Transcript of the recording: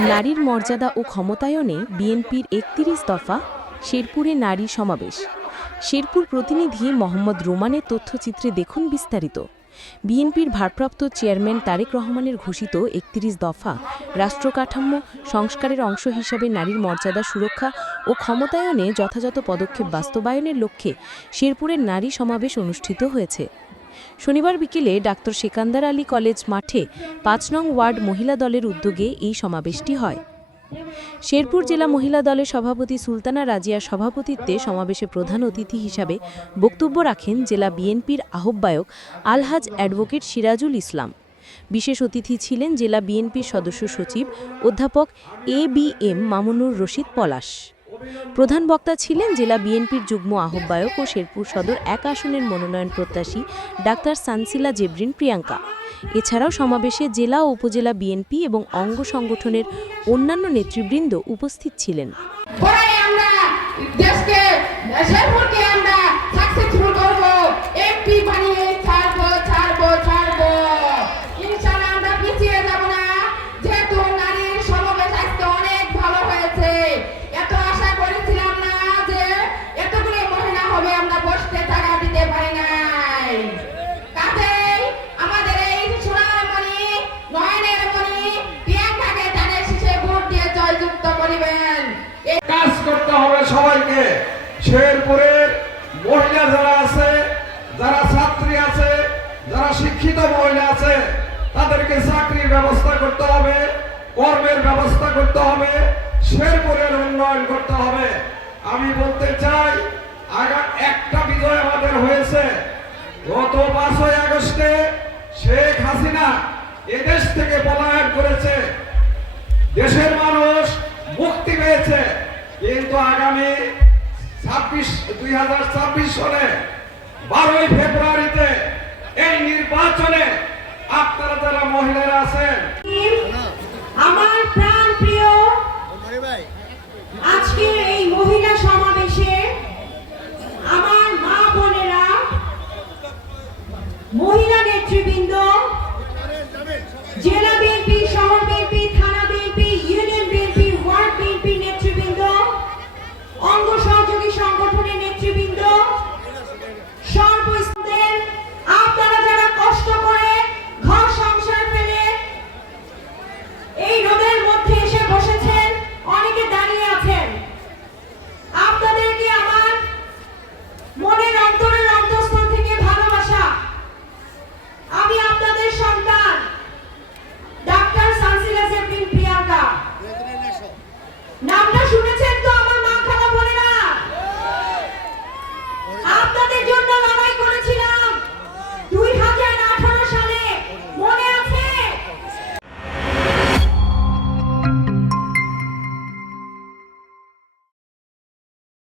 নারীর মর্যাদা ও ক্ষমতায়নে বিএনপির একত্রিশ দফা শেরপুরে নারী সমাবেশ। শেরপুর প্রতিনিধি মোহাম্মদ রোমানের তথ্যচিত্রে দেখুন বিস্তারিত। বিএনপির ভারপ্রাপ্ত চেয়ারম্যান তারেক রহমানের ঘোষিত একত্রিশ দফা রাষ্ট্রকাঠামো সংস্কারের অংশ হিসাবে নারীর মর্যাদা সুরক্ষা ও ক্ষমতায়নে যথাযথ পদক্ষেপ বাস্তবায়নের লক্ষ্যে শেরপুরের নারী সমাবেশ অনুষ্ঠিত হয়েছে। শনিবার বিকেলে ডাক্তার সেকান্দার আলী কলেজ মাঠে পাঁচ নং ওয়ার্ড মহিলা দলের উদ্যোগে এই সমাবেশটি হয়। শেরপুর জেলা মহিলা দলের সভাপতি সুলতানা রাজিয়ার সভাপতিত্বে সমাবেশে প্রধান অতিথি হিসাবে বক্তব্য রাখেন জেলা বিএনপির আহ্বায়ক আলহাজ অ্যাডভোকেট সিরাজুল ইসলাম। বিশেষ অতিথি ছিলেন জেলা বিএনপির সদস্য সচিব অধ্যাপক A B M Mamunur Rashid Palash. প্রধান বক্তা ছিলেন জেলা বিএনপির যুগ্ম আহ্বায়ক ও শেরপুর সদর এক আসনের মনোনয়ন প্রত্যাশী ডাক্তার সানসিলা জেব্রিন প্রিয়াঙ্কা। এছাড়াও সমাবেশে জেলা ও উপজেলা বিএনপি এবং অঙ্গ সংগঠনের অন্যান্য নেতৃবৃন্দ উপস্থিত ছিলেন। সবাইকে শেরপুরের মহিলা যারা আছে, যারা ছাত্রী আছে, যারা শিক্ষিত মহিলা আছে, তাদেরকে চাকরির ব্যবস্থা করতে হবে, কর্মের ব্যবস্থা করতে হবে, শেরপুরের উন্নয়ন করতে হবে। আমি বলতে চাই, আগা একটা বিজয় আমাদের হয়েছে। গত পাঁচই আগস্টে শেখ হাসিনা এদেশ থেকে পলায়ন করেছে। দেশের মানুষ কিন্তু আগামী ছাব্বিশ, দুই হাজার ছাব্বিশ সালে বারোই ফেব্রুয়ারিতে এই নির্বাচনে আপনারা যারা মহিলারা আছেন, আমার প্রাণ প্রিয় এই মহিলা সমাবেশে আমার মা বোনেরা, মহিলা নেতৃবৃন্দ, জেলা Now, I'm not sure.